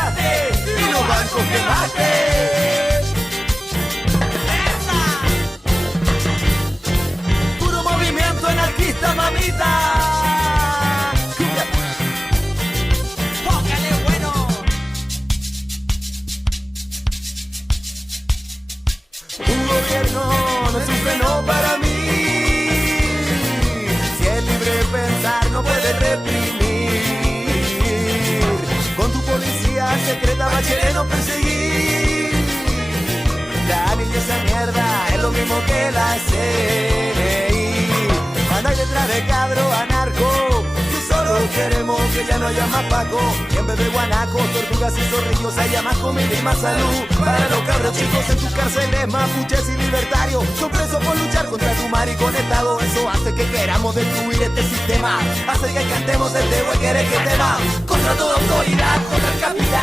creaste y los bancos quemaste. Puro movimiento anarquista, mamita. Un gobierno no es un freno para mí. Si es libre pensar, no puede reprimir. Con tu policía secreta va a querernos perseguir. La niña esa mierda es lo mismo que la CNI. Anda detrás de cabro anarco. Solo queremos que ya no haya más Paco. Y en vez de guanacos, tortugas y zorrillos haya más comida y más salud. Para los cabros chicos en tus cárceles, mapuches y libertarios son presos por luchar contra tu maricón estado. Eso hace que queramos destruir este sistema. Hace que cantemos el de querer que tema. Contra toda autoridad, contra el capital.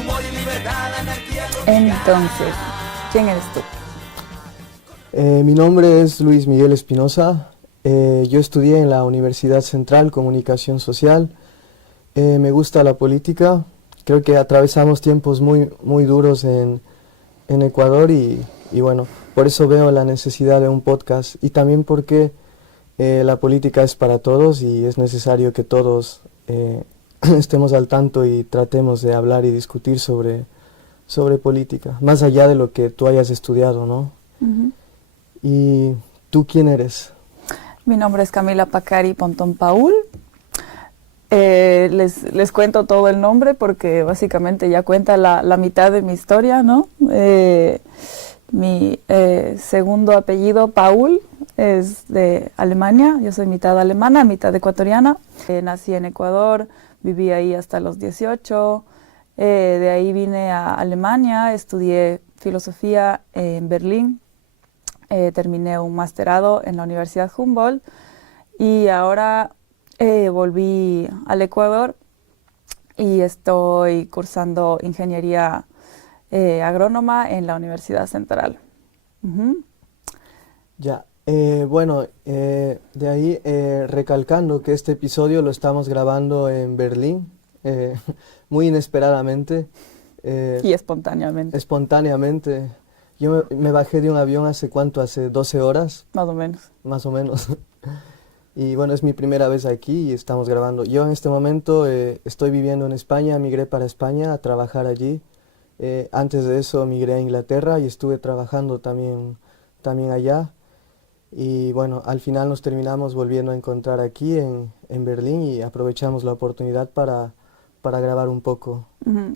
Humor y libertad, anarquía. Entonces, ¿quién eres tú? Mi nombre es Luis Miguel Espinosa. Yo estudié en la Universidad Central Comunicación Social. Me gusta la política. Creo que atravesamos tiempos muy duros en Ecuador y bueno, por eso veo la necesidad de un podcast y también porque la política es para todos y es necesario que todos estemos al tanto y tratemos de hablar y discutir sobre política, más allá de lo que tú hayas estudiado, ¿no? Uh-huh. ¿Y tú quién eres? Mi nombre es Camila Pacari Pontón Paul. Les cuento todo el nombre porque básicamente ya cuenta la mitad de mi historia, ¿no? Mi segundo apellido, Paul, es de Alemania. Yo soy mitad alemana, mitad ecuatoriana. Nací en Ecuador, viví ahí hasta los 18. De ahí vine a Alemania, estudié filosofía en Berlín. Terminé un masterado en la Universidad Humboldt y ahora volví al Ecuador y estoy cursando ingeniería agrónoma en la Universidad Central. Uh-huh. Ya, bueno, de ahí recalcando que este episodio lo estamos grabando en Berlín, muy inesperadamente. Y espontáneamente. Espontáneamente. Yo me bajé de un avión hace 12 horas. Más o menos. Más o menos. Y bueno, es mi primera vez aquí y estamos grabando. Yo en este momento estoy viviendo en España, migré para España a trabajar allí. Antes de eso migré a Inglaterra y estuve trabajando también allá. Y bueno, al final nos terminamos volviendo a encontrar aquí en Berlín y aprovechamos la oportunidad para grabar un poco.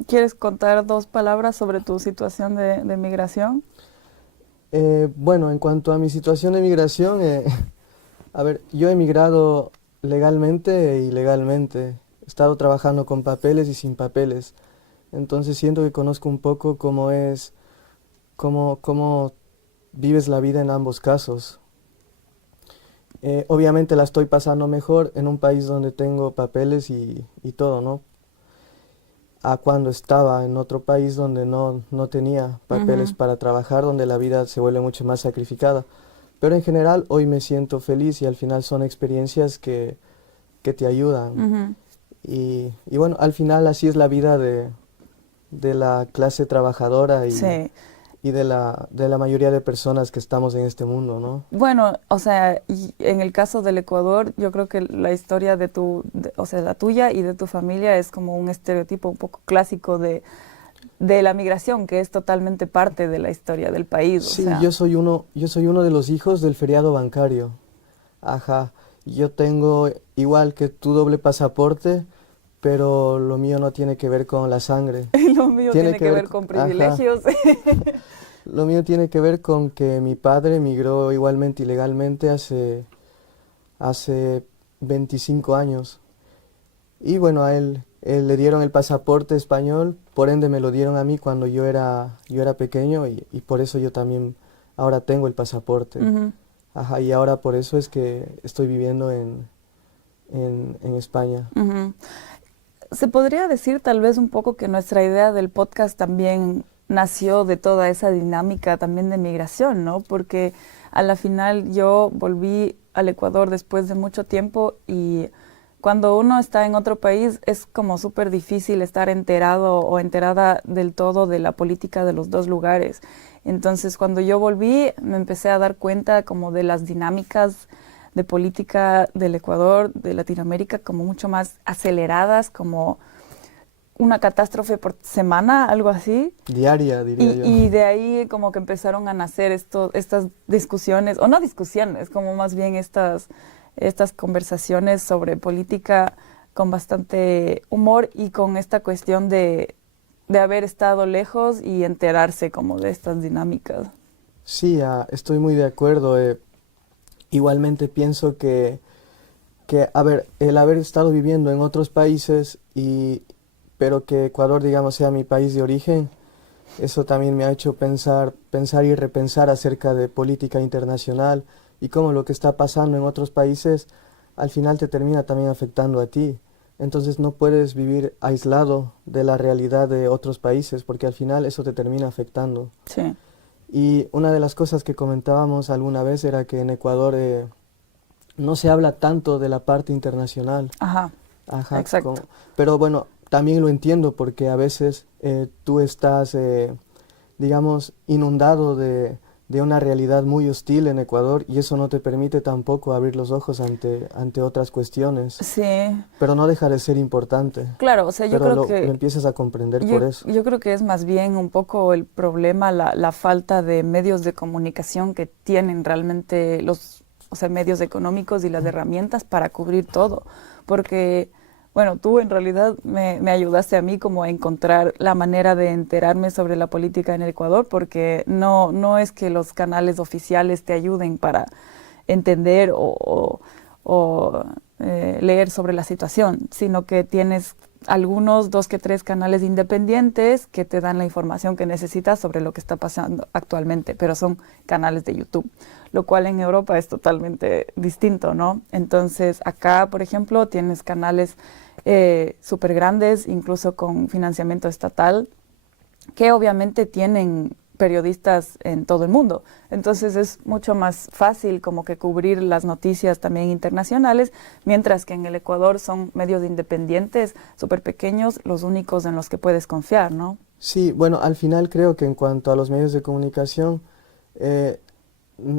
¿Quieres contar 2 palabras sobre tu situación de migración? Bueno, en cuanto a mi situación de migración, a ver, yo he migrado legalmente e ilegalmente. He estado trabajando con papeles y sin papeles. Entonces siento que conozco un poco cómo vives la vida en ambos casos. Obviamente la estoy pasando mejor en un país donde tengo papeles y todo, ¿no? A cuando estaba en otro país donde no tenía papeles para trabajar, donde la vida se vuelve mucho más sacrificada. Pero en general hoy me siento feliz y al final son experiencias que te ayudan. Y bueno, al final así es la vida de la clase trabajadora y, sí. Y de la mayoría de personas que estamos en este mundo, ¿no? Bueno, o sea, en el caso del Ecuador, yo creo que la historia o sea, la tuya y de tu familia es como un estereotipo un poco clásico de la migración, que es totalmente parte de la historia del país. Sí, o sea. yo soy uno de los hijos del feriado bancario. Ajá, yo tengo igual que tu doble pasaporte, pero lo mío no tiene que ver con la sangre. Lo mío tiene que ver con privilegios. Lo mío tiene que ver con que mi padre migró igualmente ilegalmente hace 25 años. Y bueno, a él le dieron el pasaporte español, por ende me lo dieron a mí cuando yo era pequeño y por eso yo también ahora tengo el pasaporte. Ajá, y ahora por eso es que estoy viviendo en España. Se podría decir tal vez un poco que nuestra idea del podcast también nació de toda esa dinámica también de migración, ¿no? Porque a la final yo volví al Ecuador después de mucho tiempo y cuando uno está en otro país es como súper difícil estar enterado o enterada del todo de la política de los dos lugares. Entonces, cuando yo volví, me empecé a dar cuenta como de las dinámicas de política del Ecuador, de Latinoamérica, como mucho más aceleradas, como una catástrofe por semana, algo así. Diaria, diría yo. Y de ahí como que empezaron a nacer estas discusiones, o no discusiones, como más bien estas conversaciones sobre política con bastante humor y con esta cuestión de haber estado lejos y enterarse como de estas dinámicas. Sí, estoy muy de acuerdo. Igualmente pienso que, a ver, el haber estado viviendo en otros países, pero que Ecuador, digamos, sea mi país de origen, eso también me ha hecho pensar y repensar acerca de política internacional y cómo lo que está pasando en otros países al final te termina también afectando a ti. Entonces no puedes vivir aislado de la realidad de otros países porque al final eso te termina afectando. Sí. Y una de las cosas que comentábamos alguna vez era que en Ecuador no se habla tanto de la parte internacional. Ajá, exacto. Pero bueno, también lo entiendo porque a veces tú estás, digamos, inundado de una realidad muy hostil en Ecuador y eso no te permite tampoco abrir los ojos ante otras cuestiones. Sí. Pero no deja de ser importante. Claro, o sea, yo pero creo que... lo empiezas a comprender por eso. Yo creo que es más bien un poco el problema, la falta de medios de comunicación que tienen realmente los medios económicos y las herramientas para cubrir todo. Porque, bueno, tú en realidad me ayudaste a mí como a encontrar la manera de enterarme sobre la política en el Ecuador, porque no es que los canales oficiales te ayuden para entender o leer sobre la situación, sino que tienes algunos 2 que 3 canales independientes que te dan la información que necesitas sobre lo que está pasando actualmente, pero son canales de YouTube, lo cual en Europa es totalmente distinto, ¿no? Entonces acá, por ejemplo, tienes canales súper grandes, incluso con financiamiento estatal, que obviamente tienen periodistas en todo el mundo. Entonces es mucho más fácil como que cubrir las noticias también internacionales, mientras que en el Ecuador son medios independientes, súper pequeños, los únicos en los que puedes confiar, ¿no? Sí, bueno, al final creo que en cuanto a los medios de comunicación,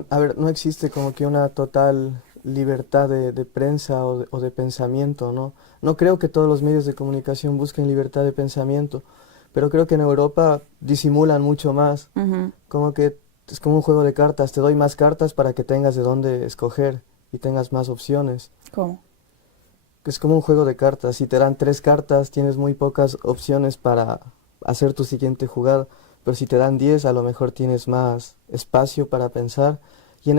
a ver, no existe como que una total libertad de prensa o de pensamiento, ¿no? No creo que todos los medios de comunicación busquen libertad de pensamiento, pero creo que en Europa disimulan mucho más. Uh-huh. Como que es como un juego de cartas, te doy más cartas para que tengas de dónde escoger y tengas más opciones. ¿Cómo? Es como un juego de cartas, si te dan 3 cartas tienes muy pocas opciones para hacer tu siguiente jugada, pero si te dan 10 a lo mejor tienes más espacio para pensar. Y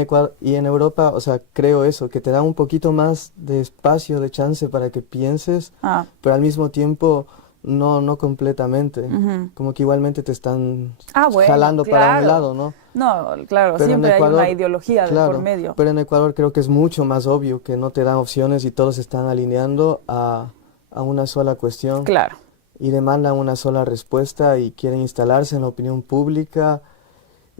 en Europa, o sea, creo eso, que te da un poquito más de espacio, de chance para que pienses, pero al mismo tiempo no completamente. Uh-huh. Como que igualmente te están bueno, jalando claro. para un lado, ¿no? No, claro, Pero siempre Ecuador, hay una ideología de por medio. Pero en Ecuador creo que es mucho más obvio que no te dan opciones y todos se están alineando a una sola cuestión. Claro. Y demandan una sola respuesta y quieren instalarse en la opinión pública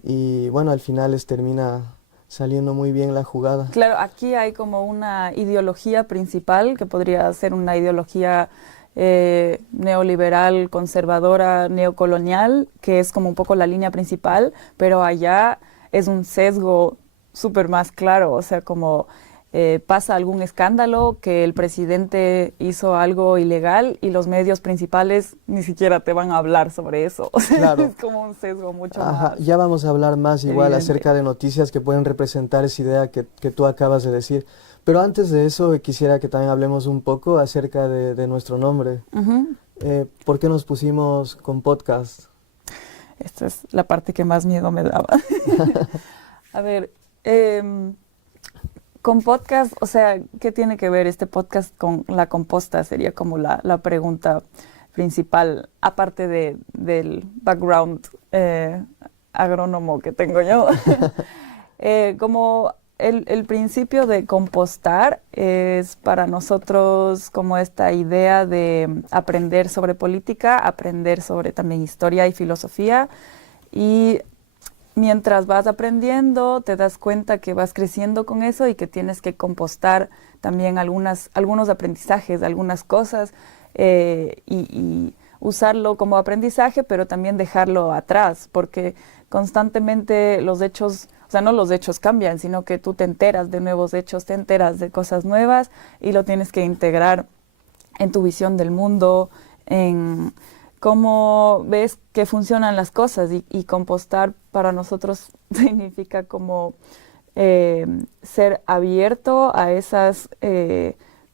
y bueno, al final les termina saliendo muy bien la jugada. Claro, aquí hay como una ideología principal que podría ser una ideología neoliberal, conservadora, neocolonial, que es como un poco la línea principal, pero allá es un sesgo súper más claro, o sea, como pasa algún escándalo, que el presidente hizo algo ilegal y los medios principales ni siquiera te van a hablar sobre eso. O sea, claro. Es como un sesgo mucho Ajá, más. ya vamos a hablar más igual evidente. acerca de noticias que pueden representar esa idea que tú acabas de decir. Pero antes de eso quisiera que también hablemos un poco acerca de nuestro nombre. Uh-huh. ¿Por qué nos pusimos con podcast? Esta es la parte que más miedo me daba. A ver, con podcast, o sea, ¿qué tiene que ver este podcast con la composta? Sería como la pregunta principal, aparte del background agrónomo que tengo yo. Como el principio de compostar es para nosotros como esta idea de aprender sobre política, aprender sobre también historia y filosofía y mientras vas aprendiendo, te das cuenta que vas creciendo con eso y que tienes que compostar también algunos aprendizajes, algunas cosas, y usarlo como aprendizaje, pero también dejarlo atrás, porque constantemente los hechos, o sea, no los hechos cambian, sino que tú te enteras de nuevos hechos, te enteras de cosas nuevas y lo tienes que integrar en tu visión del mundo, en cómo ves que funcionan las cosas, y compostar para nosotros significa como ser abierto a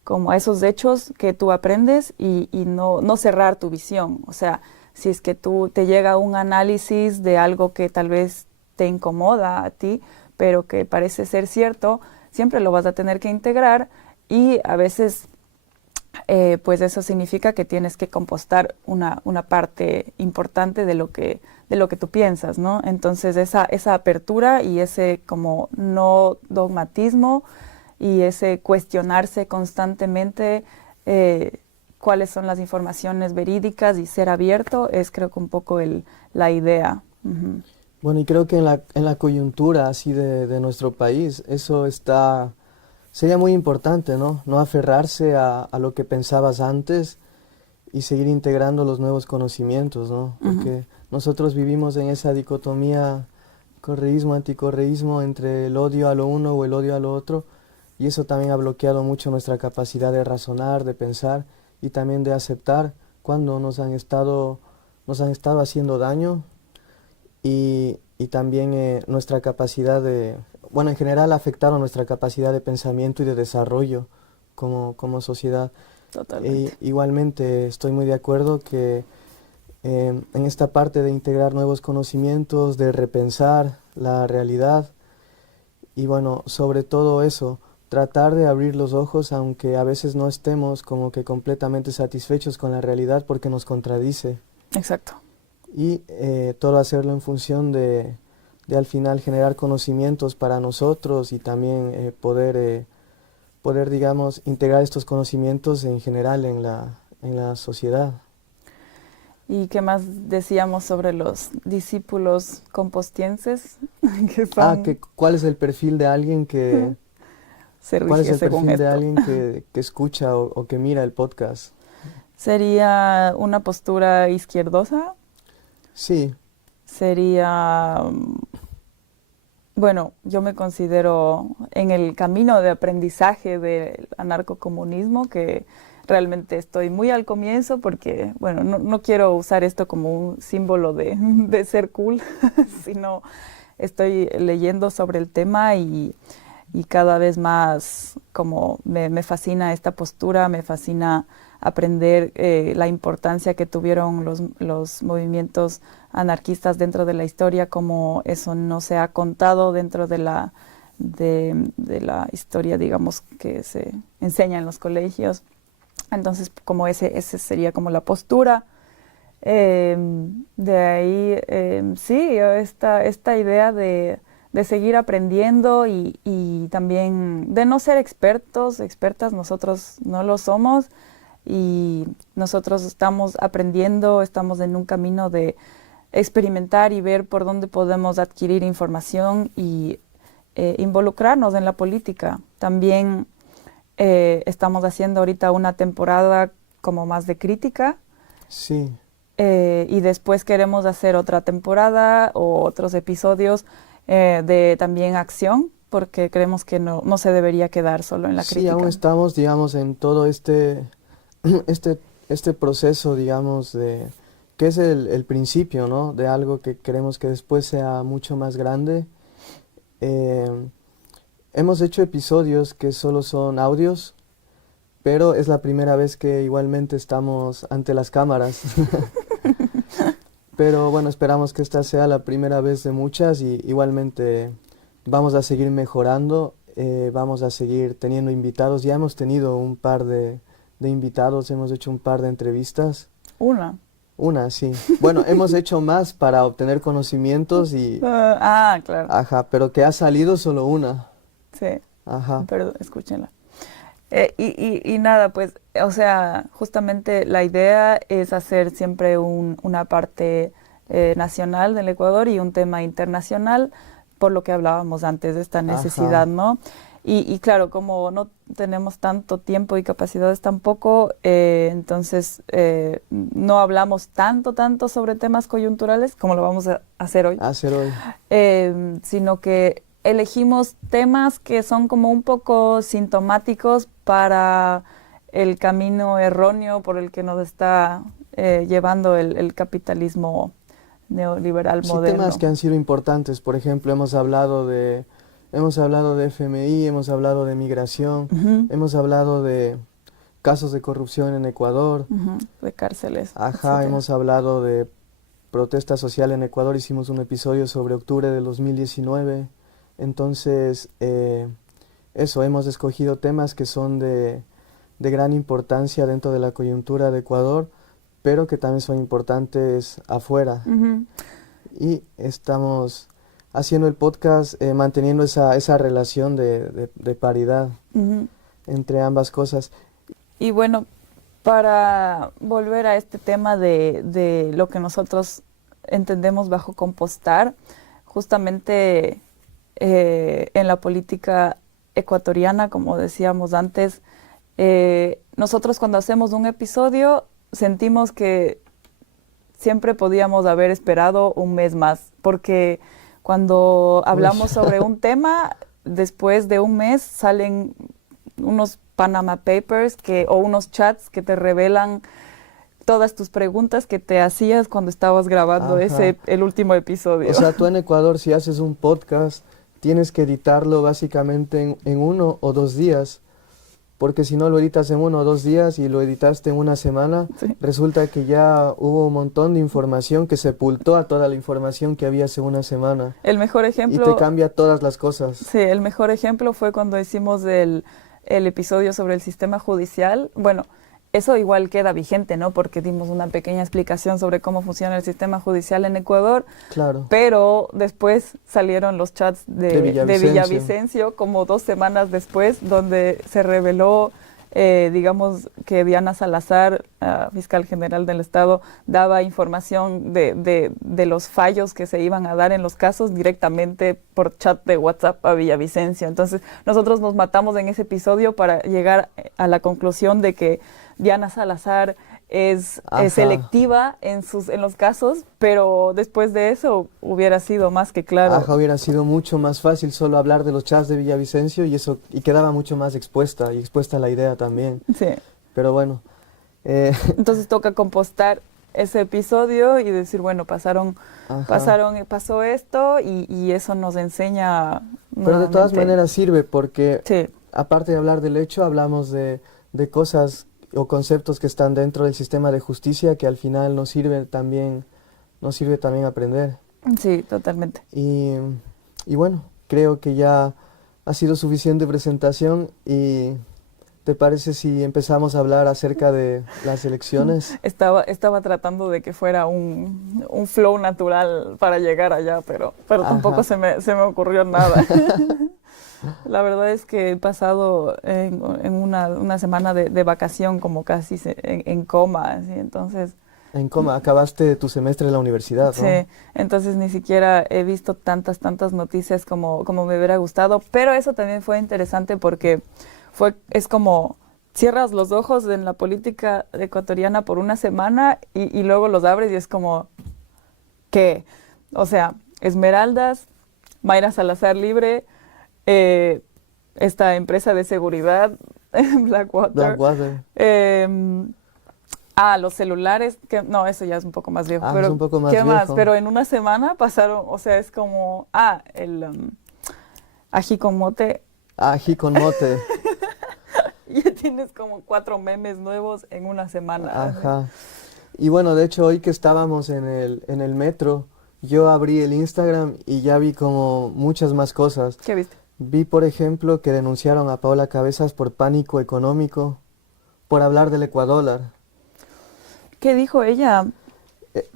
como a esos hechos que tú aprendes y no cerrar tu visión. O sea, si es que te llega un análisis de algo que tal vez te incomoda a ti, pero que parece ser cierto, siempre lo vas a tener que integrar, y a veces pues eso significa que tienes que compostar una parte importante de lo que tú piensas, ¿no? Entonces esa apertura y ese como no dogmatismo y ese cuestionarse constantemente cuáles son las informaciones verídicas y ser abierto es, creo que un poco la idea. Uh-huh. Bueno, y creo que en la coyuntura así de nuestro país, eso sería muy importante, ¿no? No aferrarse a lo que pensabas antes y seguir integrando los nuevos conocimientos, ¿no? Porque nosotros vivimos en esa dicotomía correísmo, anticorreísmo, entre el odio a lo uno o el odio a lo otro, y eso también ha bloqueado mucho nuestra capacidad de razonar, de pensar y también de aceptar cuando nos han estado haciendo daño, y también nuestra capacidad bueno, en general ha afectado nuestra capacidad de pensamiento y de desarrollo como sociedad. Totalmente. Igualmente estoy muy de acuerdo que en esta parte de integrar nuevos conocimientos, de repensar la realidad, y bueno, sobre todo eso, tratar de abrir los ojos, aunque a veces no estemos como que completamente satisfechos con la realidad porque nos contradice. Exacto. Y todo hacerlo en función de al final generar conocimientos para nosotros, y también poder, digamos, integrar estos conocimientos en general en la sociedad. ¿Y qué más decíamos sobre los discípulos compostienses? Que son, ¿Cuál es el perfil de alguien que... se ¿Cuál es rige el según perfil de esto. alguien que escucha o que mira el podcast? Sería una postura izquierdosa. Sí, Sería, bueno, yo me considero en el camino de aprendizaje del anarcocomunismo, que realmente estoy muy al comienzo porque, bueno, no quiero usar esto como un símbolo de ser cool, sino estoy leyendo sobre el tema y cada vez más como me fascina esta postura, me fascina aprender la importancia que tuvieron los movimientos anarquistas dentro de la historia, como eso no se ha contado dentro de la historia, digamos, que se enseña en los colegios. Entonces, como ese sería como la postura. De ahí, sí, esta idea de seguir aprendiendo y también de no ser expertas, nosotros no lo somos, y nosotros estamos aprendiendo, estamos en un camino de experimentar y ver por dónde podemos adquirir información y involucrarnos en la política. También estamos haciendo ahorita una temporada como más de crítica. sí. Y después queremos hacer otra temporada o otros episodios de también acción, porque creemos que no se debería quedar solo en la crítica. Sí, aún estamos, digamos, en todo este proceso, digamos, que es el principio, ¿no? De algo que queremos que después sea mucho más grande. Hemos hecho episodios que solo son audios, pero es la primera vez que igualmente estamos ante las cámaras. Pero bueno, esperamos que esta sea la primera vez de muchas, y igualmente vamos a seguir mejorando, vamos a seguir teniendo invitados. Ya hemos tenido un par de invitados, hemos hecho un par de entrevistas. Una, sí. Bueno, hemos hecho más para obtener conocimientos y... claro. Ajá, pero que ha salido solo una. Sí. Ajá. Perdón, escúchenla. Y nada, pues, o sea, justamente la idea es hacer siempre una parte nacional del Ecuador y un tema internacional, por lo que hablábamos antes de esta necesidad, Ajá. ¿no? Y claro, como no tenemos tanto tiempo y capacidades tampoco, entonces no hablamos tanto sobre temas coyunturales como lo vamos a hacer hoy, Hacer hoy. sino que elegimos temas que son como un poco sintomáticos para el camino erróneo por el que nos está llevando el capitalismo neoliberal Sí, moderno. temas que han sido importantes. Por ejemplo, hemos hablado de FMI, hemos hablado de migración, Ujú, hemos hablado de casos de corrupción en Ecuador. ujú, de cárceles, Ajá, etcétera. hemos hablado de protesta social en Ecuador. Hicimos un episodio sobre octubre del 2019. Entonces, eso, hemos escogido temas que son de gran importancia dentro de la coyuntura de Ecuador, pero que también son importantes afuera. Ujú. Y estamos haciendo el podcast manteniendo esa relación de paridad Ujú. entre ambas cosas. Y bueno, para volver a este tema de lo que nosotros entendemos bajo compostar, justamente en la política ecuatoriana, como decíamos antes, nosotros cuando hacemos un episodio sentimos que siempre podíamos haber esperado un mes más, porque cuando hablamos sobre un tema, después de un mes salen unos Panama Papers o unos chats que te revelan todas tus preguntas que te hacías cuando estabas grabando Ajá. el último episodio. O sea, tú en Ecuador, si haces un podcast, tienes que editarlo básicamente en 1 o 2 días, porque si no lo editas en 1 o 2 días y lo editaste en una semana, Sí. resulta que ya hubo un montón de información que sepultó a toda la información que había hace una semana El mejor y ejemplo, te cambia todas las cosas. sí, el mejor ejemplo fue cuando hicimos el episodio sobre el sistema judicial. Bueno, eso igual queda vigente, ¿no? Porque dimos una pequeña explicación sobre cómo funciona el sistema judicial en Ecuador, Claro, pero después salieron los chats de de Villavicencio. Villavicencio como 2 semanas después, donde se reveló, digamos, que Diana Salazar, fiscal general del Estado, daba información de los fallos que se iban a dar en los casos directamente por chat de WhatsApp a Villavicencio. Entonces, nosotros nos matamos en ese episodio para llegar a la conclusión de que Diana Salazar es Ajá. selectiva en los casos, pero después de eso hubiera sido más que claro. Ajá, hubiera sido mucho más fácil solo hablar de los chats de Villavicencio y quedaba mucho más expuesta la idea también. Sí. Pero bueno, Entonces toca compostar ese episodio y decir, bueno, ajá. pasó esto y eso nos enseña Pero de todas nuevamente. maneras sirve porque Sí, aparte de hablar del hecho, hablamos de cosas o conceptos que están dentro del sistema de justicia que al final nos sirve también aprender. sí, totalmente. Y bueno, creo que ya ha sido suficiente presentación y ¿te parece si empezamos a hablar acerca de las elecciones? Estaba tratando de que fuera un flow natural para llegar allá, pero tampoco Ajá. se me ocurrió nada. La verdad es que he pasado en una semana de vacación como casi en coma, así, entonces, En coma, acabaste tu semestre en la universidad, ¿no? sí, entonces ni siquiera he visto tantas noticias como me hubiera gustado, pero eso también fue interesante porque es como cierras los ojos en la política ecuatoriana por una semana y luego los abres y es como, ¿qué? O sea, Esmeraldas, Mayra Salazar libre, esta empresa de seguridad, Blackwater. Blackwater. Los celulares, que no, eso ya es un poco más viejo. Ah, Pero es un poco más ¿qué más? viejo. Pero en una semana pasaron, o sea, es como, el ají con mote. Ají con mote. Ya tienes como 4 memes nuevos en una semana. Ajá. Y bueno, de hecho, hoy que estábamos en el metro, yo abrí el Instagram y ya vi como muchas más cosas. ¿Qué viste? Vi, por ejemplo, que denunciaron a Paola Cabezas por pánico económico, por hablar del Ecuador. ¿Qué dijo ella?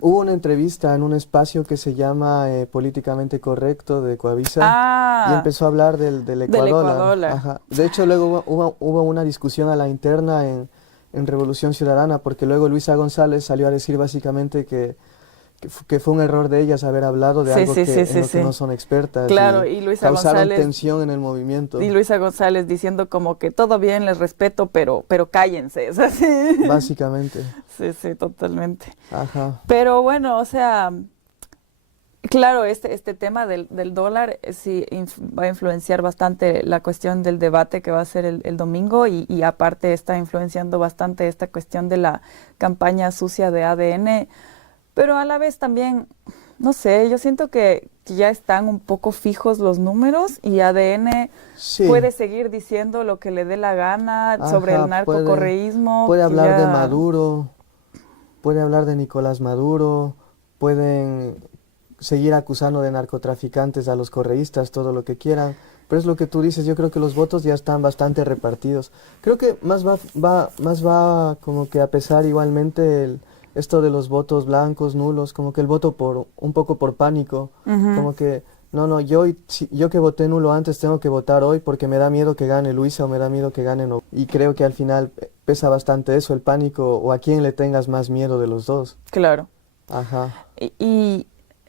Hubo una entrevista en un espacio que se llama Políticamente Correcto de Coavisa y empezó a hablar del Ecuador. Ecuador. Ajá. De hecho, luego hubo una discusión a la interna en Revolución Ciudadana, porque luego Luisa González salió a decir básicamente que que fue un error de ellas haber hablado de Sí, algo sí, que, sí, en sí, lo que sí. no son expertas. Claro, y Luisa causaron González- tensión en el movimiento, Y Luisa González diciendo como que todo bien, les respeto, pero cállense, es así. básicamente. Sí, sí, totalmente. Ajá. Pero bueno, o sea, claro, este tema del dólar sí va a influenciar bastante la cuestión del debate que va a ser el domingo y aparte está influenciando bastante esta cuestión de la campaña sucia de ADN, pero a la vez también, no sé, yo siento que ya están un poco fijos los números y ADN Sí. puede seguir diciendo lo que le dé la gana sobre Ajá, el narcocorreísmo. puede que hablar de ya- Maduro, puede hablar de Nicolás Maduro, pueden seguir acusando de narcotraficantes a los correístas, todo lo que quieran. Pero es lo que tú dices, yo creo que los votos ya están bastante repartidos. Creo que más va como que a pesar igualmente esto de los votos blancos, nulos, como que el voto un poco por pánico, Ujú. como que no, yo que voté nulo antes tengo que votar hoy porque me da miedo que gane Luisa o me da miedo que gane no. Y creo que al final pesa bastante eso, el pánico o a quién le tengas más miedo de los dos. Claro. Ajá. Y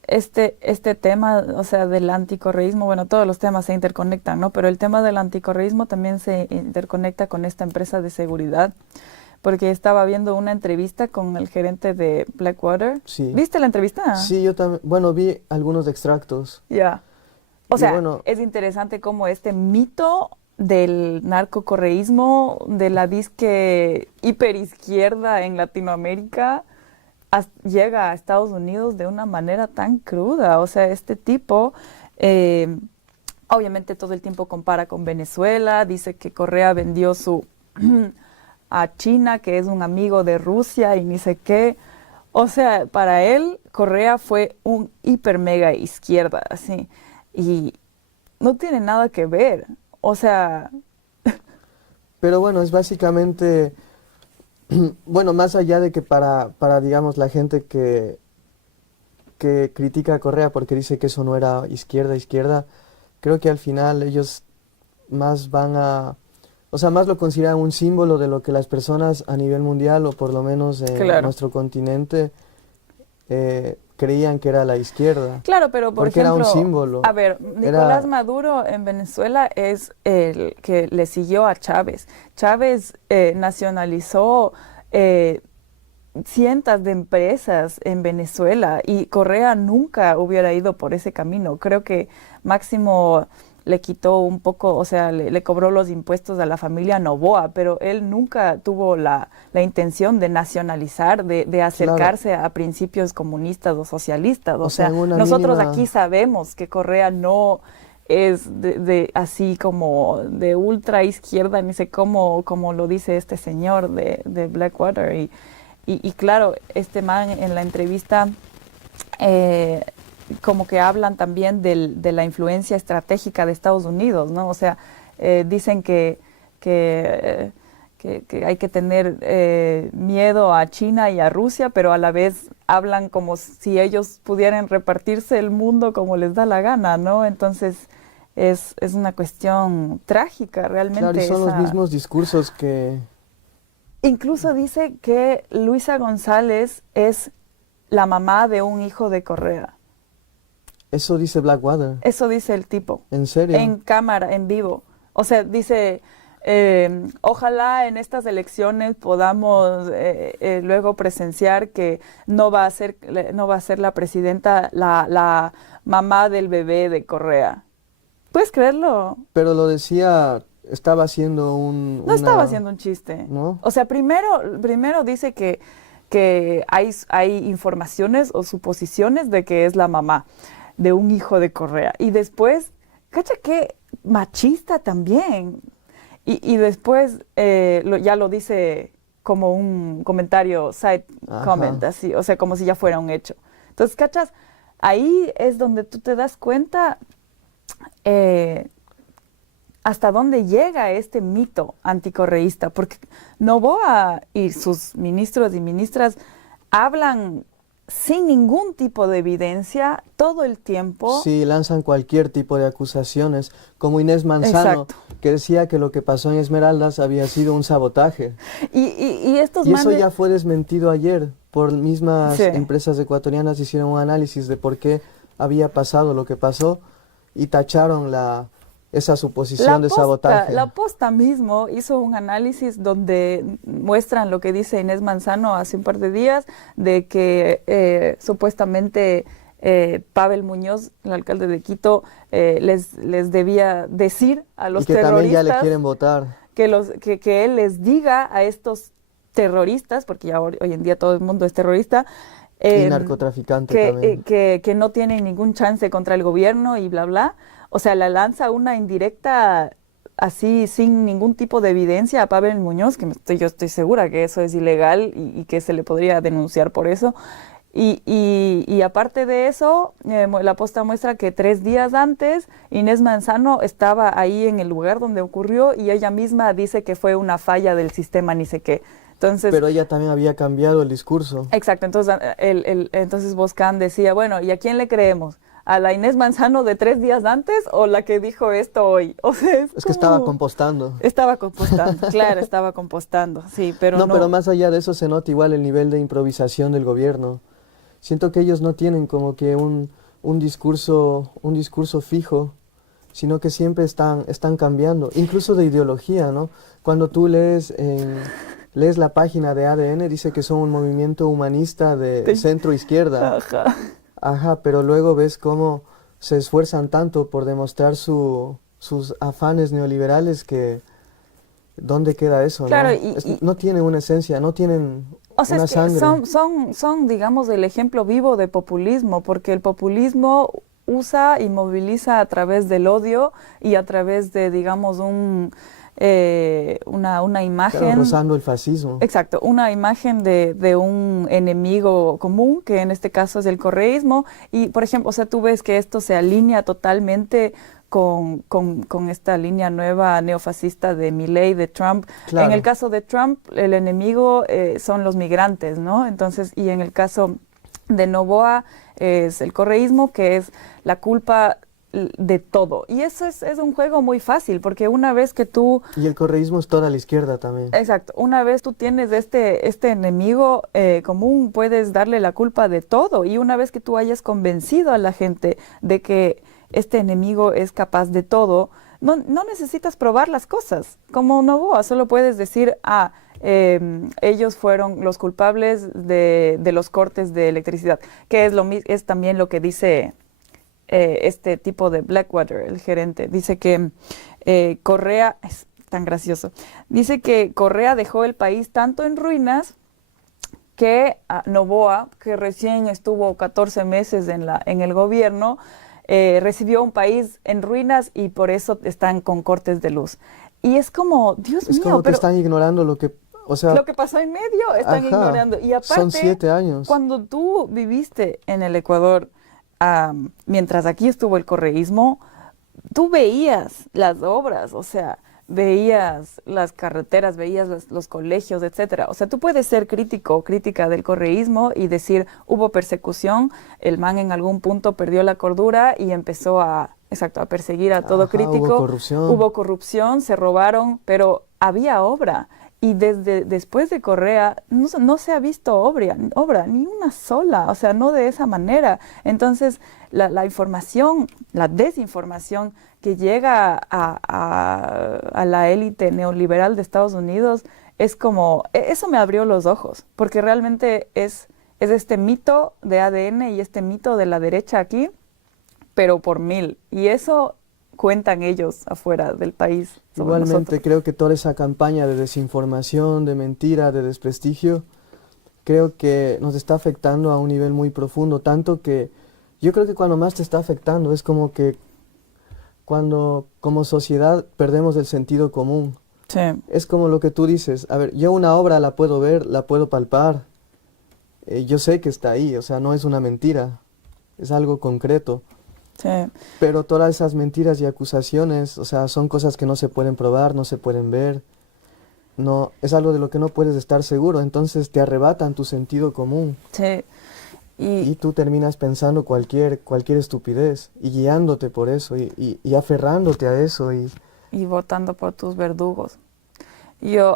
este tema, o sea, del anticorreísmo, bueno, todos los temas se interconectan, ¿no? Pero el tema del anticorreísmo también se interconecta con esta empresa de seguridad, porque estaba viendo una entrevista con el gerente de Blackwater. Sí. ¿Viste la entrevista? Sí, yo también, bueno, vi algunos extractos. Ya. O Y sea, bueno, es interesante cómo este mito del narcocorreísmo, de la disque hiperizquierda en Latinoamérica, llega a Estados Unidos de una manera tan cruda. O sea, este tipo, obviamente todo el tiempo compara con Venezuela, dice que Correa vendió a China, que es un amigo de Rusia y ni sé qué. O sea, para él, Correa fue un hiper mega izquierda, así. Y no tiene nada que ver. O sea, pero bueno, es básicamente, bueno, más allá de que para digamos, la gente que critica a Correa porque dice que eso no era izquierda, creo que al final ellos más o sea, más lo consideran un símbolo de lo que las personas a nivel mundial, o por lo menos en Claro. nuestro continente, creían que era la izquierda. claro, pero por Porque era ejemplo, un símbolo. a ver, Nicolás Maduro en Venezuela es el que le siguió a Chávez. Chávez nacionalizó cientos de empresas en Venezuela y Correa nunca hubiera ido por ese camino. Creo que máximo le quitó un poco, o sea, le cobró los impuestos a la familia Noboa, pero él nunca tuvo la intención de nacionalizar, de acercarse a principios comunistas o socialistas. O sea, en una nosotros mínima- aquí sabemos que Correa no es así como de ultra izquierda, ni sé cómo lo dice este señor de Blackwater. Y claro, este man en la entrevista como que hablan también de la influencia estratégica de Estados Unidos, ¿no? O sea, dicen que hay que tener miedo a China y a Rusia, pero a la vez hablan como si ellos pudieran repartirse el mundo como les da la gana, ¿no? Entonces es una cuestión trágica realmente. Claro, y son los mismos discursos que... Incluso dice que Luisa González es la mamá de un hijo de Correa. Eso dice Blackwater. Eso dice el tipo. ¿En serio? En cámara, en vivo. O sea, dice, ojalá en estas elecciones podamos luego presenciar que no va a ser la presidenta la mamá del bebé de Correa. ¿Puedes creerlo? Pero lo decía, estaba haciendo No estaba haciendo un chiste. ¿No? O sea, primero dice que hay informaciones o suposiciones de que es la mamá de un hijo de Correa. Y después, cacha que machista también. Y después ya lo dice como un comentario, side Ajá. comment, así, o sea, como si ya fuera un hecho. Entonces, cachas, ahí es donde tú te das cuenta hasta dónde llega este mito anticorreísta, porque Noboa y sus ministros y ministras hablan sin ningún tipo de evidencia todo el tiempo. Sí, lanzan cualquier tipo de acusaciones, como Inés Manzano, Exacto. que decía que lo que pasó en Esmeraldas había sido un sabotaje. Y estos Y eso manes- ya fue desmentido ayer. por mismas Sí. empresas ecuatorianas hicieron un análisis de por qué había pasado lo que pasó y tacharon esa suposición de sabotaje. La Posta mismo hizo un análisis donde muestran lo que dice Inés Manzano hace un par de días, de que supuestamente Pavel Muñoz, el alcalde de Quito, les debía decir a los Y que también ya le terroristas quieren votar. que él les diga a estos terroristas, porque ya hoy en día todo el mundo es terrorista, Y narcotraficante también. que no tienen ningún chance contra el gobierno y bla, bla. O sea, la lanza una indirecta así, sin ningún tipo de evidencia a Pavel Muñoz, que yo estoy segura que eso es ilegal y que se le podría denunciar por eso. Y aparte de eso, la Posta muestra que 3 días antes Inés Manzano estaba ahí en el lugar donde ocurrió y ella misma dice que fue una falla del sistema, ni sé qué. Entonces, Pero ella también había cambiado el discurso. exacto, entonces, entonces Boscan decía, bueno, ¿y a quién le creemos? ¿A la Inés Manzano de 3 días antes o la que dijo esto hoy? O sea, Es que estaba compostando. Estaba compostando, claro, estaba compostando, sí, pero No, no. pero más allá de eso se nota igual el nivel de improvisación del gobierno. Siento que ellos no tienen como que un discurso fijo, sino que siempre están cambiando, incluso de ideología, ¿no? Cuando tú lees la página de ADN, dice que son un movimiento humanista de centro-izquierda. Ajá. Ajá, pero luego ves cómo se esfuerzan tanto por demostrar sus afanes neoliberales que ¿dónde queda eso? Claro, ¿no? No tienen una esencia, no tienen o sea, una es que sangre. son, digamos, el ejemplo vivo de populismo, porque el populismo usa y moviliza a través del odio y a través de, digamos, una imagen. Claro, rozando el fascismo. Exacto, una imagen de un enemigo común, que en este caso es el correísmo. Y, por ejemplo, o sea, tú ves que esto se alinea totalmente con esta línea nueva neofascista de Milei, de Trump. Claro. En el caso de Trump, el enemigo son los migrantes, ¿no? Entonces, y en el caso de Noboa es el correísmo, que es la culpa de todo. Y eso es un juego muy fácil, porque una vez que tú... Y el correísmo es toda la izquierda también. Exacto, una vez tú tienes este enemigo común, puedes darle la culpa de todo. Y una vez que tú hayas convencido a la gente de que este enemigo es capaz de todo, no necesitas probar las cosas. Como Noboa, solo puedes decir, ellos fueron los culpables de los cortes de electricidad, que es también lo que dice este tipo de Blackwater, el gerente. Dice que Correa, es tan gracioso, dice que Correa dejó el país tanto en ruinas que Noboa, que recién estuvo 14 meses en el gobierno, recibió un país en ruinas y por eso están con cortes de luz. Y es como, Dios mío, Es como que pero están ignorando lo que, o sea, lo que pasó en medio están ajá, ignorando. Y aparte, son 7 años. cuando tú viviste en el Ecuador, mientras aquí estuvo el correísmo, tú veías las obras, o sea, veías las carreteras, veías los colegios, etcétera. O sea, tú puedes ser crítico o crítica del correísmo y decir, hubo persecución, el man en algún punto perdió la cordura y empezó a perseguir a todo Ajá, crítico. hubo corrupción, se robaron, pero había obra. Y después de Correa no se ha visto obra, ni una sola, o sea, no de esa manera. Entonces, la información, la desinformación que llega a la élite neoliberal de Estados Unidos es como, eso me abrió los ojos, porque realmente es este mito de ADN y este mito de la derecha aquí, pero por 1000. Y eso cuentan ellos afuera del país. Igualmente nosotros. creo que toda esa campaña de desinformación, de mentira, de desprestigio, creo que nos está afectando a un nivel muy profundo, tanto que yo creo que cuando más te está afectando es como que cuando como sociedad perdemos el sentido común. Sí. Es como lo que tú dices, a ver, yo una obra la puedo ver, la puedo palpar, yo sé que está ahí, o sea, no es una mentira, es algo concreto. Sí. Pero todas esas mentiras y acusaciones, o sea, son cosas que no se pueden probar, no se pueden ver, no, es algo de lo que no puedes estar seguro, entonces te arrebatan tu sentido común. Sí. Y tú terminas pensando cualquier estupidez y guiándote por eso y aferrándote a eso. Y votando por tus verdugos. Yo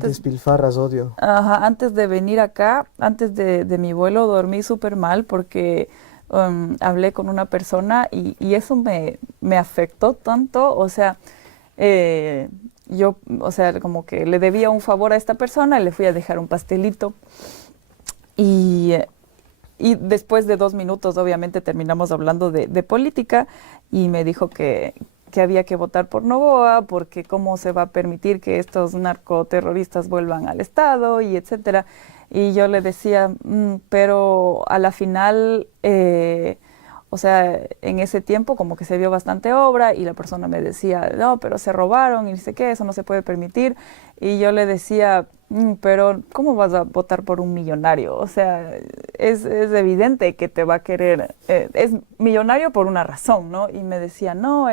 Despilfarras odio. ajá, antes de venir acá, antes de mi vuelo, dormí súper mal porque hablé con una persona y eso me afectó tanto. O sea, yo, o sea, como que le debía un favor a esta persona y le fui a dejar un pastelito. Y, y después de 2 minutos, obviamente, terminamos hablando de política y me dijo que había que votar por Noboa porque cómo se va a permitir que estos narcoterroristas vuelvan al Estado y etcétera. Y yo le decía, pero a la final, o sea, en ese tiempo como que se vio bastante obra y la persona me decía, no, pero se robaron y dice que eso no se puede permitir. Y yo le decía, pero ¿cómo vas a votar por un millonario? O sea, es evidente que te va a querer, es millonario por una razón, ¿no? Y me decía, no,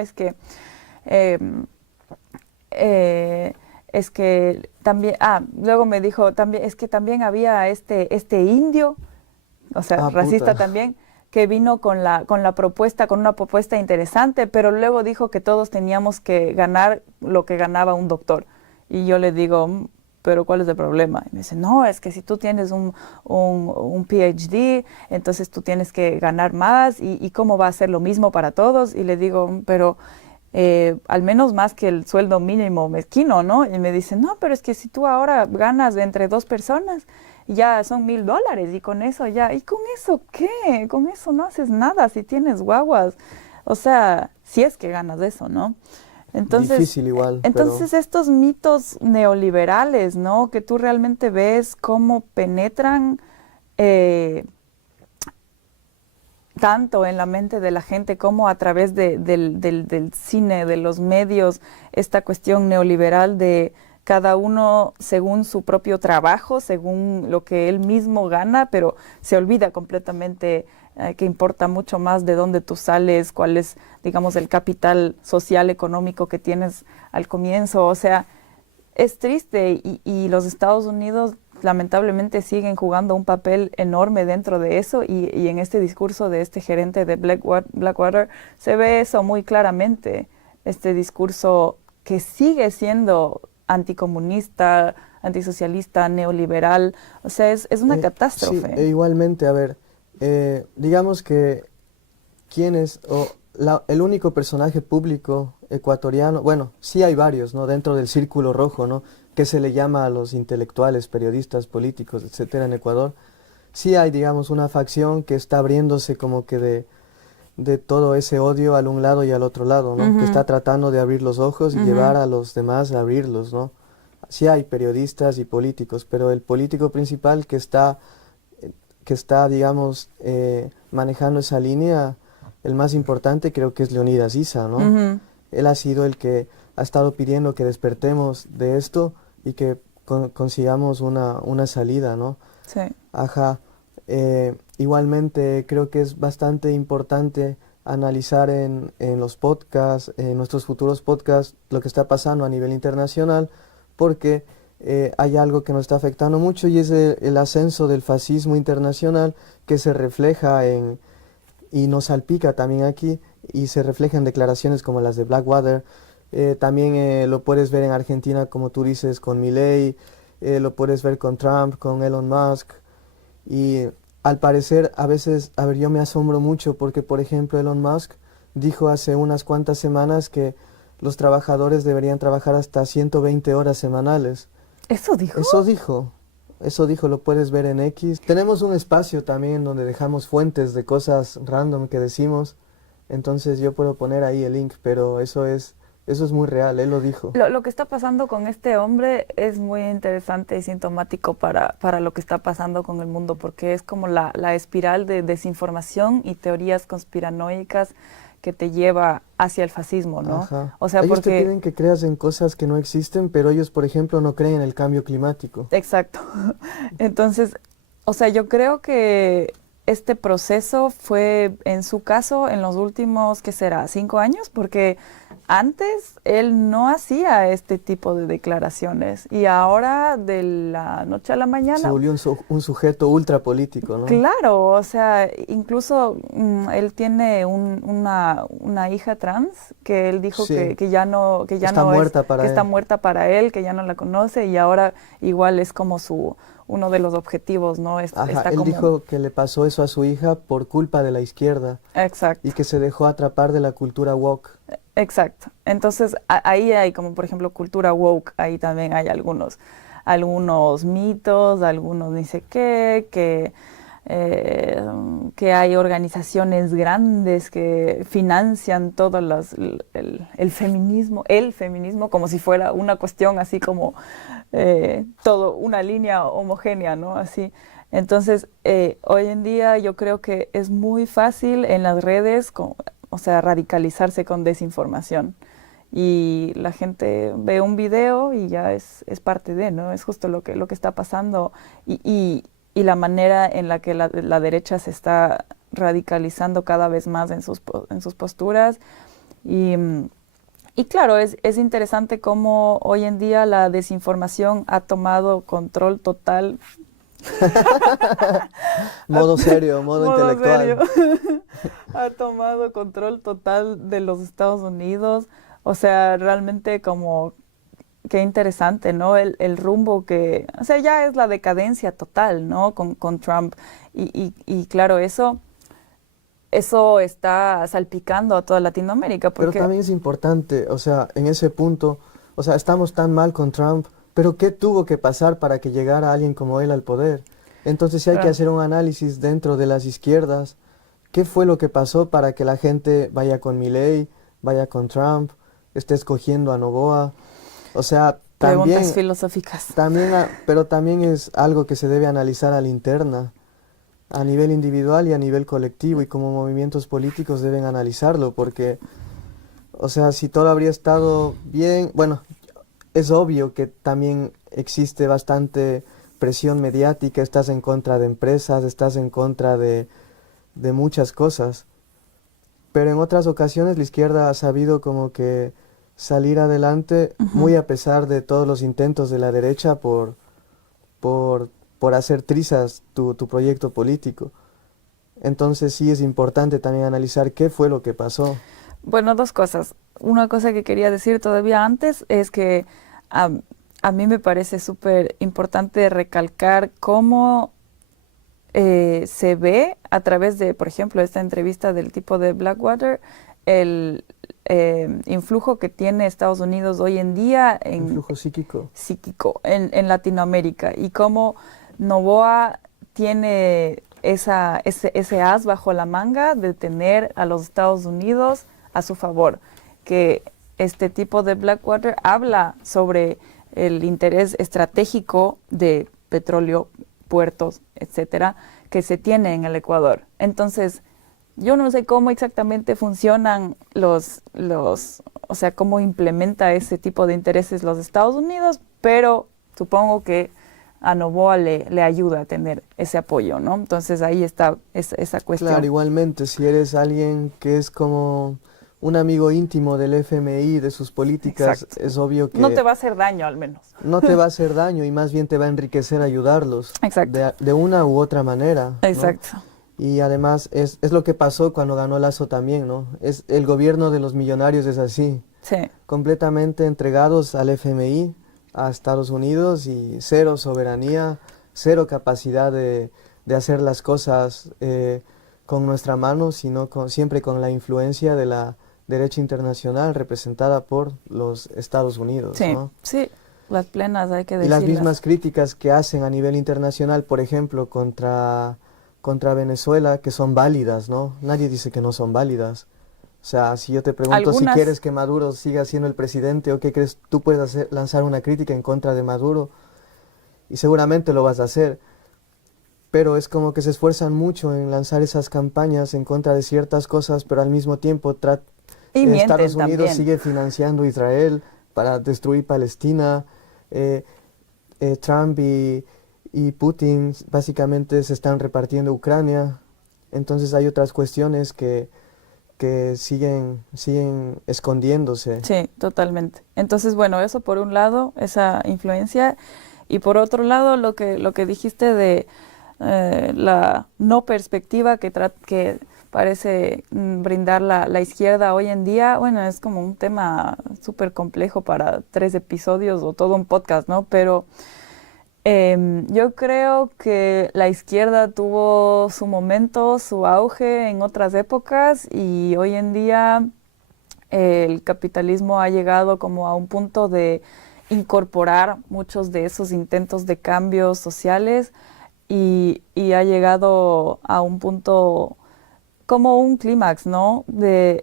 em, es que también, luego me dijo, también, es que también había este indio, o sea, racista puta. también, que vino con una propuesta interesante, pero luego dijo que todos teníamos que ganar lo que ganaba un doctor. Y yo le digo, pero ¿cuál es el problema? Y me dice, no, es que si tú tienes un PhD, entonces tú tienes que ganar más y ¿cómo va a ser lo mismo para todos? Y le digo, pero al menos más que el sueldo mínimo mezquino, ¿no? Y me dice, no, pero es que si tú ahora ganas entre 2 personas, ya son $1000 y con eso ya, ¿y con eso qué? Con eso no haces nada si tienes guaguas. O sea, si es que ganas eso, ¿no? Difícil igual, Entonces estos mitos neoliberales, ¿no? Que tú realmente ves cómo penetran tanto en la mente de la gente como a través del cine, de los medios, esta cuestión neoliberal de cada uno según su propio trabajo, según lo que él mismo gana, pero se olvida completamente que importa mucho más de dónde tú sales, cuál es, digamos, el capital social, económico que tienes al comienzo. O sea, es triste y los Estados Unidos lamentablemente siguen jugando un papel enorme dentro de eso y en este discurso de este gerente de Blackwater se ve eso muy claramente, este discurso que sigue siendo anticomunista, antisocialista, neoliberal. O sea, es una catástrofe. Sí, igualmente, a ver, digamos que quién es el único personaje público ecuatoriano, bueno, sí hay varios, ¿no? Dentro del círculo rojo, ¿no? Que se le llama a los intelectuales, periodistas, políticos, etcétera, en Ecuador. Sí hay, digamos, una facción que está abriéndose como que de todo ese odio al un lado y al otro lado, ¿no? Que está tratando de abrir los ojos y llevar a los demás a abrirlos, ¿no? Sí hay periodistas y políticos, pero el político principal que está digamos, manejando esa línea, el más importante creo que es Leonidas Issa, ¿no? Él ha sido el que ha estado pidiendo que despertemos de esto y que consigamos una salida, ¿no? Sí. Ajá. Igualmente creo que es bastante importante analizar en los podcasts, en nuestros futuros podcasts, lo que está pasando a nivel internacional, porque hay algo que nos está afectando mucho y es el ascenso del fascismo internacional que se refleja y nos salpica también aquí y se refleja en declaraciones como las de Blackwater. También lo puedes ver en Argentina, como tú dices, con Milei, lo puedes ver con Trump, con Elon Musk. Y al parecer, a veces, a ver, yo me asombro mucho porque, por ejemplo, Elon Musk dijo hace unas cuantas semanas que los trabajadores deberían trabajar hasta 120 horas semanales. ¿Eso dijo? Eso dijo, lo puedes ver en X. Tenemos un espacio también donde dejamos fuentes de cosas random que decimos, entonces yo puedo poner ahí el link, pero eso es muy real, él lo dijo. Lo que está pasando con este hombre es muy interesante y sintomático para lo que está pasando con el mundo, porque es como la espiral de desinformación y teorías conspiranoicas que te lleva hacia el fascismo, ¿no? Ajá. O sea, ellos te piden que creas en cosas que no existen, pero ellos, por ejemplo, no creen en el cambio climático. Exacto. Entonces, o sea, yo creo que este proceso fue, en su caso, en los últimos, ¿qué será?, 5 años, porque antes él no hacía este tipo de declaraciones y ahora de la noche a la mañana... Se volvió un sujeto ultra político, ¿no? Claro, o sea, incluso él tiene una hija trans que él dijo Sí. que ya no, que ya Está no muerta es, para que está él. muerta para él, que ya no la conoce y ahora igual es como uno de los objetivos, ¿no? Ajá, Está él como... dijo que le pasó eso a su hija por culpa de la izquierda Exacto. y que se dejó atrapar de la cultura woke. Exacto. Entonces, ahí hay como, por ejemplo, cultura woke, ahí también hay algunos mitos, algunos ni sé qué, que hay organizaciones grandes que financian todo el feminismo, como si fuera una cuestión así como todo, una línea homogénea, ¿no? Así. Entonces, hoy en día yo creo que es muy fácil en las redes, o sea, radicalizarse con desinformación. Y la gente ve un video y ya es parte de, ¿no? Es justo lo que está pasando. Y la manera en la que la derecha se está radicalizando cada vez más en sus posturas. Y claro, es interesante cómo hoy en día la desinformación ha tomado control total. Modo serio, modo intelectual. Serio. Ha tomado control total de los Estados Unidos. O sea, realmente como qué interesante, ¿no? El rumbo que, o sea, ya es la decadencia total, ¿no? Con Trump. Y claro, eso está salpicando a toda Latinoamérica. Pero Porque, también es importante, o sea, en ese punto, o sea, estamos tan mal con Trump, pero ¿qué tuvo que pasar para que llegara alguien como él al poder? Entonces sí hay que claro, hacer un análisis dentro de las izquierdas. ¿Qué fue lo que pasó para que la gente vaya con Milei, vaya con Trump, esté escogiendo a Noboa? O sea, preguntas filosóficas. pero también es algo que se debe analizar a la interna, a nivel individual y a nivel colectivo, y como movimientos políticos deben analizarlo, porque, o sea, si todo habría estado bien, bueno, es obvio que también existe bastante presión mediática, estás en contra de empresas, estás en contra de muchas cosas, pero en otras ocasiones la izquierda ha sabido como que salir adelante, muy a pesar de todos los intentos de la derecha por hacer trizas tu proyecto político. Entonces sí es importante también analizar qué fue lo que pasó. Bueno, dos cosas. Una cosa que quería decir todavía antes es que a mí me parece súper importante recalcar cómo se ve a través de, por ejemplo, esta entrevista del tipo de Blackwater, el influjo que tiene Estados Unidos hoy en día Influjo psíquico. en Latinoamérica y cómo Noboa tiene ese as bajo la manga de tener a los Estados Unidos a su favor, que este tipo de Blackwater habla sobre el interés estratégico de petróleo, puertos, etcétera, que se tiene en el Ecuador. Entonces, yo no sé cómo exactamente funcionan o sea, cómo implementa ese tipo de intereses los Estados Unidos, pero supongo que a Noboa le ayuda a tener ese apoyo, ¿no? Entonces ahí está esa cuestión. Claro, igualmente, si eres alguien que es como un amigo íntimo del FMI, de sus políticas, Exacto. es obvio que No te va a hacer daño, al menos. no te va a hacer daño y más bien te va a enriquecer ayudarlos Exacto. de una u otra manera, ¿no? Exacto. Y además es lo que pasó cuando ganó Lasso también, ¿no? Es el gobierno de los millonarios es así, Sí. completamente entregados al FMI, a Estados Unidos y cero soberanía, cero capacidad de hacer las cosas con nuestra mano, sino siempre con la influencia de la derecha internacional representada por los Estados Unidos, Sí, ¿no? sí, las plenas hay que Y decirlas. las mismas críticas que hacen a nivel internacional, por ejemplo, contra Venezuela, que son válidas, ¿no? Nadie dice que no son válidas. O sea, si yo te pregunto si quieres que Maduro siga siendo el presidente o qué crees, tú puedes lanzar una crítica en contra de Maduro y seguramente lo vas a hacer. Pero es como que se esfuerzan mucho en lanzar esas campañas en contra de ciertas cosas, pero al mismo tiempo Y mienten Estados Unidos también. sigue financiando a Israel para destruir Palestina. Trump y Putin básicamente se están repartiendo Ucrania. Entonces hay otras cuestiones que que siguen escondiéndose. Sí, totalmente. Entonces, bueno, eso por un lado, esa influencia, y por otro lado, lo que dijiste de la no perspectiva que parece brindar la izquierda hoy en día, bueno, es como un tema súper complejo para 3 episodios o todo un podcast, ¿no? Pero yo creo que la izquierda tuvo su momento, su auge en otras épocas, y hoy en día el capitalismo ha llegado como a un punto de incorporar muchos de esos intentos de cambios sociales, y ha llegado a un punto como un clímax, ¿no?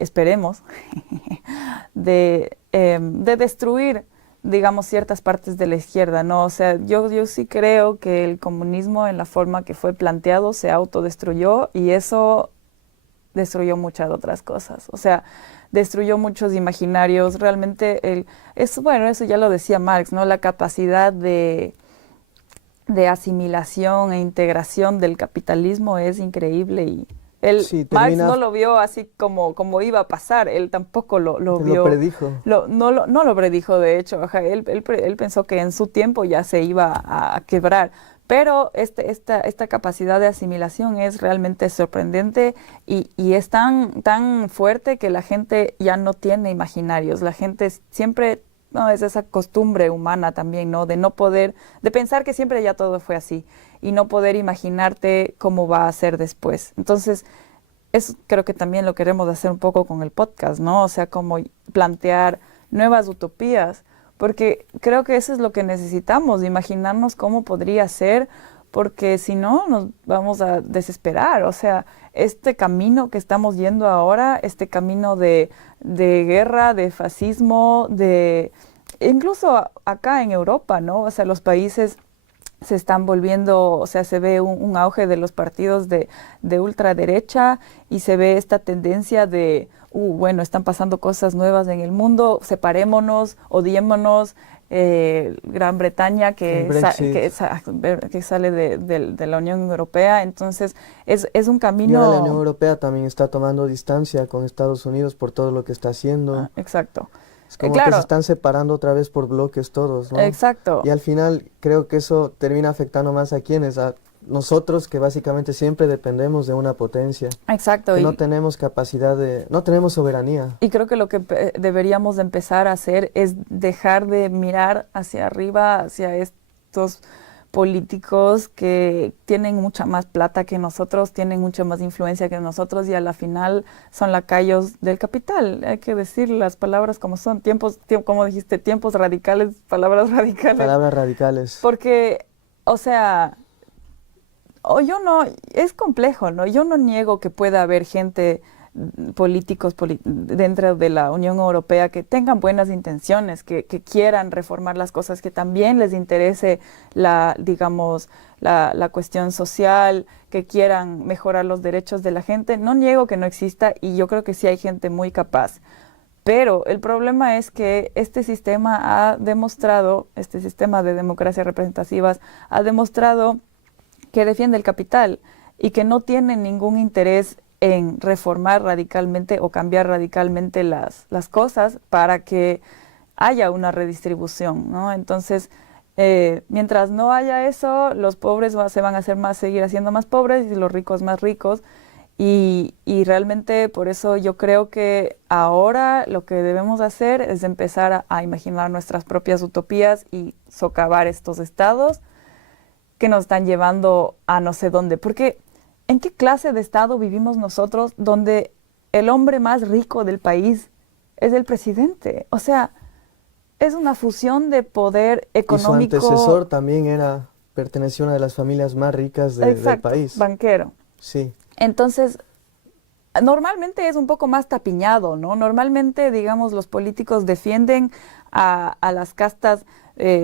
Esperemos, de destruir, digamos, ciertas partes de la izquierda, ¿no? O sea, yo sí creo que el comunismo en la forma que fue planteado se autodestruyó, y eso destruyó muchas otras cosas. O sea, destruyó muchos imaginarios. Realmente, bueno, eso ya lo decía Marx, ¿no? La capacidad de asimilación e integración del capitalismo es increíble, y Sí, Marx no lo vio así como iba a pasar, él tampoco lo vio. Lo predijo. No lo predijo, de hecho, ajá, él pensó que en su tiempo ya se iba a quebrar, pero esta capacidad de asimilación es realmente sorprendente, y es tan fuerte que la gente ya no tiene imaginarios, la gente siempre... No, es esa costumbre humana también, ¿no? De no poder, de pensar que siempre ya todo fue así, y no poder imaginarte cómo va a ser después. Entonces, eso creo que también lo queremos hacer un poco con el podcast, ¿no? O sea, como plantear nuevas utopías, porque creo que eso es lo que necesitamos, imaginarnos cómo podría ser, porque si no nos vamos a desesperar. O sea, este camino que estamos yendo ahora, este camino de guerra, de fascismo, incluso acá en Europa, ¿no? O sea, los países se están volviendo, o sea, se ve un auge de los partidos de ultraderecha, y se ve esta tendencia de, bueno, están pasando cosas nuevas en el mundo, separémonos, odiémonos. Gran Bretaña que sale de la Unión Europea, entonces es un camino... Y ahora la Unión Europea también está tomando distancia con Estados Unidos por todo lo que está haciendo. Exacto. Es como claro. que se están separando otra vez por bloques todos, ¿no? Exacto. Y al final creo que eso termina afectando más a quienes, a nosotros, que básicamente siempre dependemos de una potencia. Exacto. Que no tenemos capacidad no tenemos soberanía. Y creo que lo que deberíamos de empezar a hacer es dejar de mirar hacia arriba, hacia estos políticos que tienen mucha más plata que nosotros, tienen mucha más influencia que nosotros, y a la final son lacayos del capital. Hay que decir las palabras como son, como dijiste, tiempos radicales, palabras radicales. Palabras radicales. Porque, o sea, es complejo, ¿no? Yo no niego que pueda haber gente, políticos dentro de la Unión Europea, que tengan buenas intenciones, que quieran reformar las cosas, que también les interese la cuestión social, que quieran mejorar los derechos de la gente. No niego que no exista, y yo creo que sí hay gente muy capaz. Pero el problema es que este sistema de democracias representativas ha demostrado que defiende el capital, y que no tiene ningún interés en reformar radicalmente o cambiar radicalmente las cosas para que haya una redistribución, ¿no? Entonces, mientras no haya eso, los pobres se van a seguir haciendo más pobres, y los ricos más ricos, y realmente por eso yo creo que ahora lo que debemos hacer es empezar a imaginar nuestras propias utopías y socavar estos estados que nos están llevando a no sé dónde. Porque ¿en qué clase de estado vivimos nosotros donde el hombre más rico del país es el presidente? O sea, es una fusión de poder económico. Y su antecesor también pertenecía a una de las familias más ricas del país. Banquero. Sí. Entonces, normalmente es un poco más tapiñado, ¿no? Normalmente, digamos, los políticos defienden a las castas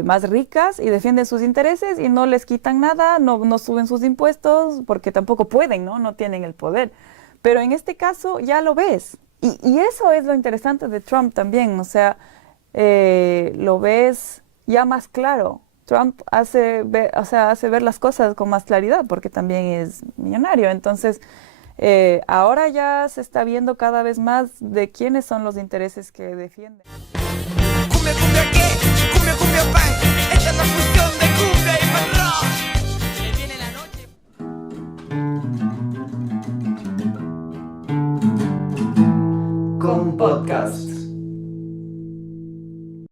más ricas, y defienden sus intereses, y no les quitan nada, no suben sus impuestos, porque tampoco pueden, ¿no? No tienen el poder. Pero en este caso ya lo ves. Y eso es lo interesante de Trump también. O sea, lo ves ya más claro. Trump hace ver las cosas con más claridad, porque también es millonario. Entonces, Ahora ya se está viendo cada vez más de quiénes son los intereses que defienden. Cumbia, cumbia, ¿qué? Cumbia, cumbia, pan. Esta es la